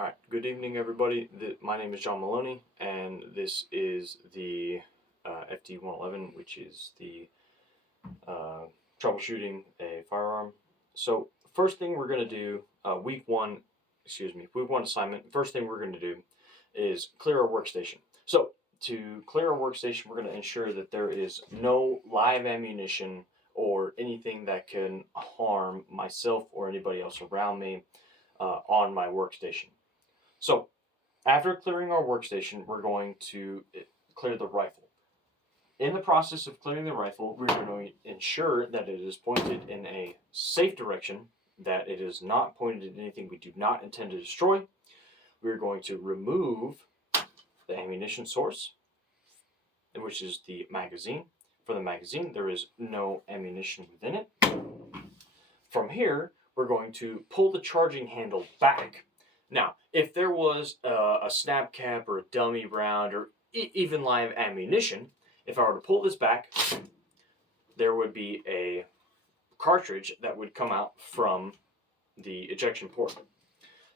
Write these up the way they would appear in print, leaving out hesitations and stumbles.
Alright, good evening everybody. My name is John Maloney, and this is the FT111, which is the troubleshooting a firearm. So, first thing we're going to do, week one assignment, first thing we're going to do is clear our workstation. So, to clear our workstation, we're going to ensure that there is no live ammunition or anything that can harm myself or anybody else around me on my workstation. So, after clearing our workstation, we're going to clear the rifle. In the process of clearing the rifle, we're going to ensure that it is pointed in a safe direction, that it is not pointed at anything we do not intend to destroy. We're going to remove the ammunition source, which is the magazine. For the magazine, there is no ammunition within it. From here, we're going to pull the charging handle back. Now, if there was a snap cap or a dummy round or even live ammunition, if I were to pull this back, there would be a cartridge that would come out from the ejection port.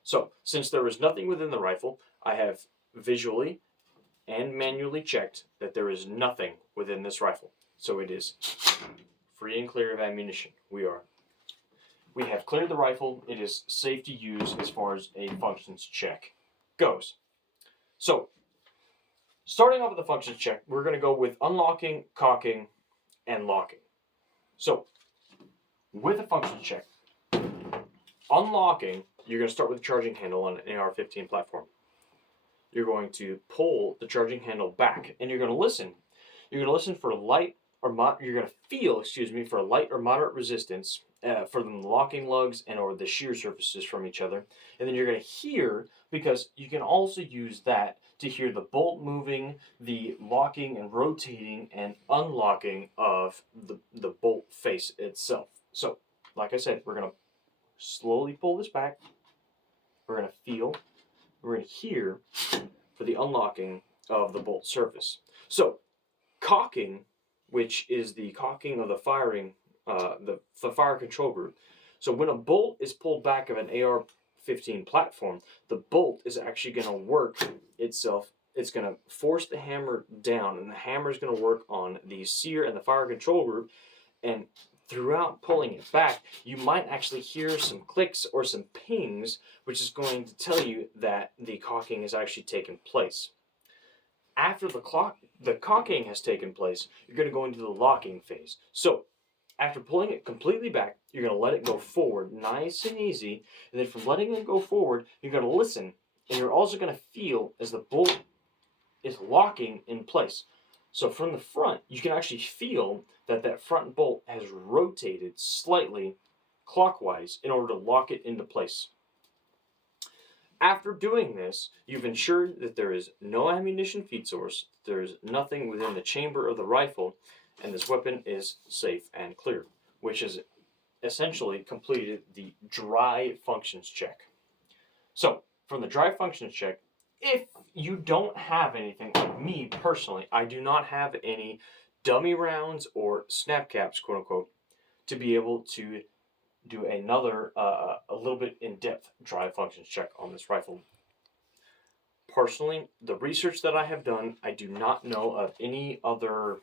So, since there was nothing within the rifle, I have visually and manually checked that there is nothing within this rifle. So it is free and clear of ammunition. We have cleared the rifle. It is safe to use as far as a functions check goes. So, starting off with the functions check, we're going to go with unlocking, cocking, and locking. So, with a functions check, unlocking, you're going to start with the charging handle on an AR-15 platform. You're going to pull the charging handle back, and you're going to listen. You're going to listen for light or you're going to feel, for light or moderate resistance for the locking lugs and or the shear surfaces from each other. And then you're going to hear, because you can also use that to hear the bolt moving, the locking and rotating and unlocking of the bolt face itself. So, like I said, we're going to slowly pull this back. We're going to feel, we're going to hear for the unlocking of the bolt surface. So, cocking, which is the cocking of the firing, the fire control group. So when a bolt is pulled back of an AR-15 platform, the bolt is actually going to work itself. It's going to force the hammer down, and the hammer is going to work on the sear and the fire control group. And throughout pulling it back, you might actually hear some clicks or some pings, which is going to tell you that the cocking has actually taken place. After the cocking has taken place, you're going to go into the locking phase. So, after pulling it completely back, you're going to let it go forward, nice and easy. And then from letting it go forward, you're going to listen. And you're also going to feel as the bolt is locking in place. So from the front, you can actually feel that front bolt has rotated slightly clockwise in order to lock it into place. After doing this, you've ensured that there is no ammunition feed source, there is nothing within the chamber of the rifle, and this weapon is safe and clear, which has essentially completed the dry functions check. So, from the dry functions check, if you don't have anything, like me personally, I do not have any dummy rounds or snap caps, quote unquote, to be able to do another, a little bit in-depth dry functions check on this rifle. Personally, the research that I have done, I do not know of any other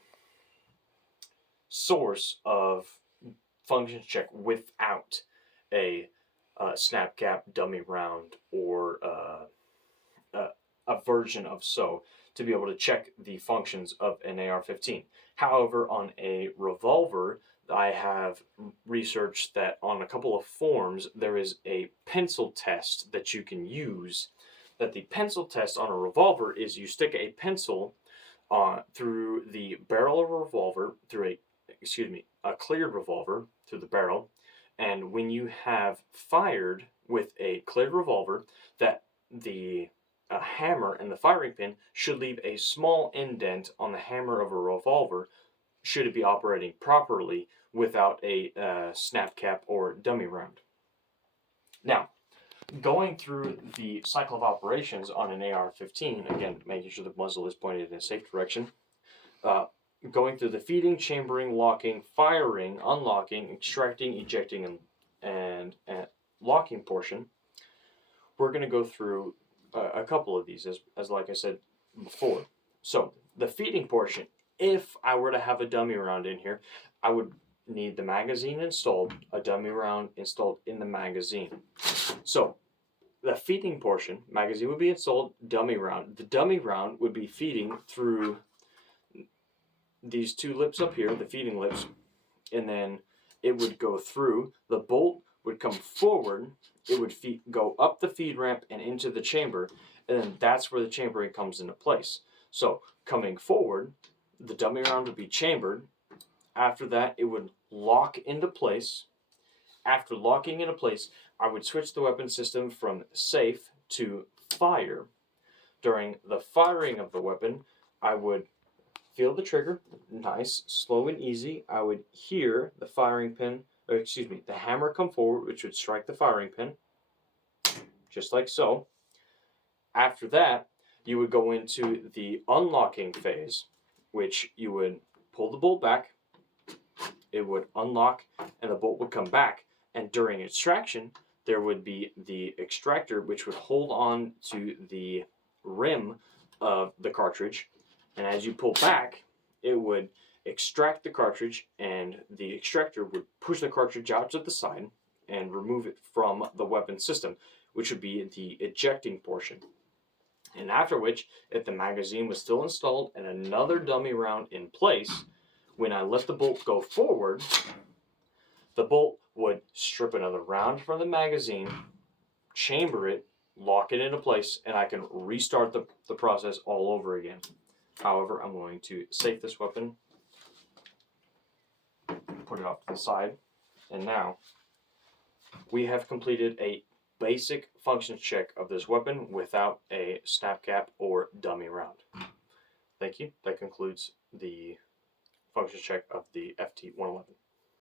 source of functions check without a snap cap, dummy round, or a version of so to be able to check the functions of an AR-15. However, on a revolver, I have researched that on a couple of forums, there is a pencil test that you can use. That the pencil test on a revolver is you stick a pencil through the barrel of a revolver, a cleared revolver through the barrel, and when you have fired with a cleared revolver, that the hammer and the firing pin should leave a small indent on the hammer of a revolver should it be operating properly without a snap cap or dummy round. Now, going through the cycle of operations on an AR-15, again, making sure the muzzle is pointed in a safe direction, going through the feeding, chambering, locking, firing, unlocking, extracting, ejecting, and locking portion, we're going to go through a couple of these, as like I said before. So the feeding portion, if I were to have a dummy round in here, I would need the magazine installed, a dummy round installed in the magazine. So the feeding portion, magazine would be installed, dummy round. The dummy round would be feeding through these two lips up here, the feeding lips, and then it would go through. The bolt would come forward, it would go up the feed ramp and into the chamber, and then that's where the chambering comes into place. So coming forward, the dummy round would be chambered. After that, it would lock into place. After locking into place, I would switch the weapon system from safe to fire. During the firing of the weapon, I would feel the trigger, nice, slow and easy. I would hear the the hammer come forward, which would strike the firing pin, just like so. After that, you would go into the unlocking phase, which you would pull the bolt back, it would unlock, and the bolt would come back. And during extraction, there would be the extractor, which would hold on to the rim of the cartridge. And as you pull back, it would extract the cartridge, and the extractor would push the cartridge out to the side and remove it from the weapon system, which would be the ejecting portion. And after which, if the magazine was still installed and another dummy round in place, when I let the bolt go forward, the bolt would strip another round from the magazine, chamber it, lock it into place, and I can restart the process all over again. However, I'm going to safe this weapon, put it off to the side, and now we have completed a basic functions check of this weapon without a snap cap or dummy round. Thank you. That concludes the functions check of the FT-111.